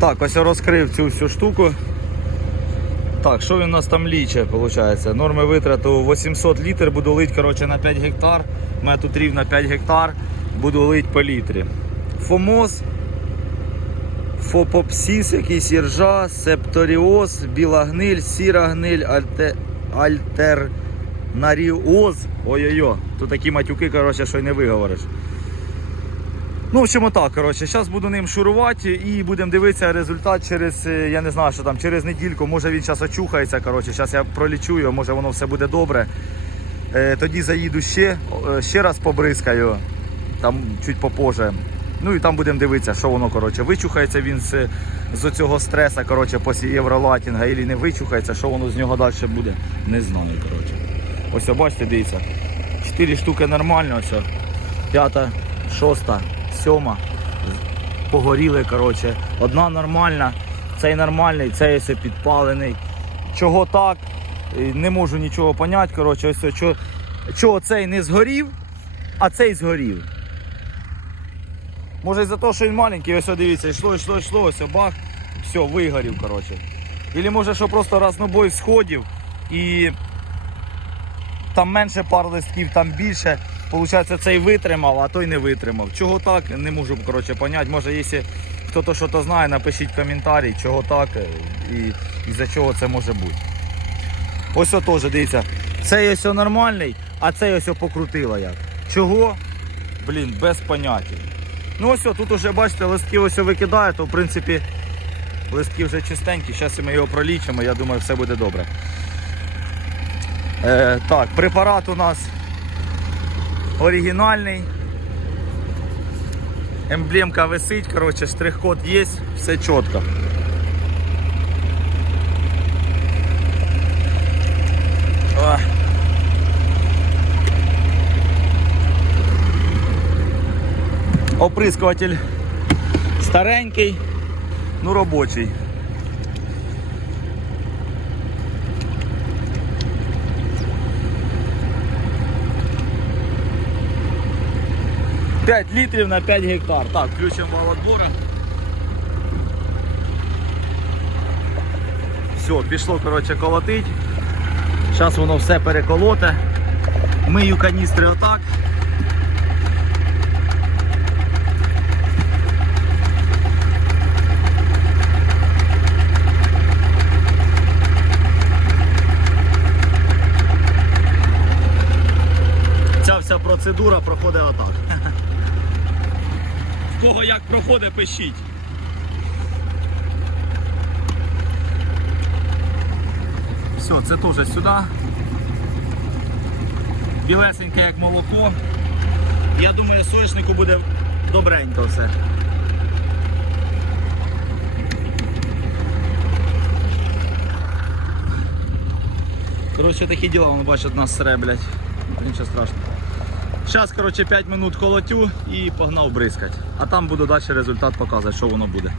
Так, ось я розкрив цю всю штуку. Так, що він у нас там ліче, виходить? Норми витрату 800 літр, буду лить коротше, на 5 гектар. У мене тут рівно 5 гектар, буду лить по літрі. Фомоз, Фопопсіс, якийсь іржа, септоріоз, біла гниль, сіра гниль, альте, альтернаріоз. Ой-ой-ой, тут такі матюки, коротше, що й не виговориш. Ну, в общем, так, коротше, зараз буду ним шурувати і будемо дивитися результат через, е, я не знаю, що там, через недільку. Може він зараз очухається. Коротше, зараз я пролічу його, може воно все буде добре. Е, тоді заїду ще, ще раз побризкаю, там чуть попозже. Ну і там будемо дивитися, що воно коротше, вичухається він з, з цього стреса, коротше, після євролатінга, і не вичухається, що воно з нього далі буде, не знаю. коротше. Ось, бачите, дивіться. Чотири штуки нормально, ось. П'ята, шоста, сьома. Погоріли, коротше. Одна нормальна, цей нормальний, цей ось підпалений. Чого так? Е, Не можу нічого поняти. Коротше, ось чого, чого цей не згорів, а цей згорів. Може із-за того, що він маленький, ось дивіться, йшло, йшло, йшло, ось бах, все, вигорів, коротше. Ілі може, що просто разнобой сходів і там менше пар листків, там більше. Получається, цей витримав, а той не витримав. Чого так, не можу коротше, поняти. Може, якщо хтось щось знає, напишіть коментарі, чого так е, і, і за чого це може бути. Ось теж, дивіться, цей ось нормальний, а цей ось покрутило як. Чого? Блін, без поняття. Ну ось тут уже бачите, листки ось викидає, то в принципі листки вже чистенькі. Зараз ми його пролічимо, я думаю, все буде добре. Е, так, препарат у нас оригінальний. Емблемка висить, коротше, штрих-код є, все чітко. Ох. Оприскуватель старенький, ну робочий. П'ять літрів на 5 гектар. Так, включимо валодбора. Все, пішло, коротше, колотить. Зараз воно все переколоте. Мию каністри отак. Ця вся процедура проходить отак. Кого як проходить, пишіть. Все, це теж сюди. Білесеньке як молоко. Я думаю, соняшнику буде добренько все. Коротше, такі діла, воно бачить, нас среблять. Нічого страшного. Зараз, коротше, 5 минут колотю і погнав бризкать. А там буду далі результат показувати, що воно буде.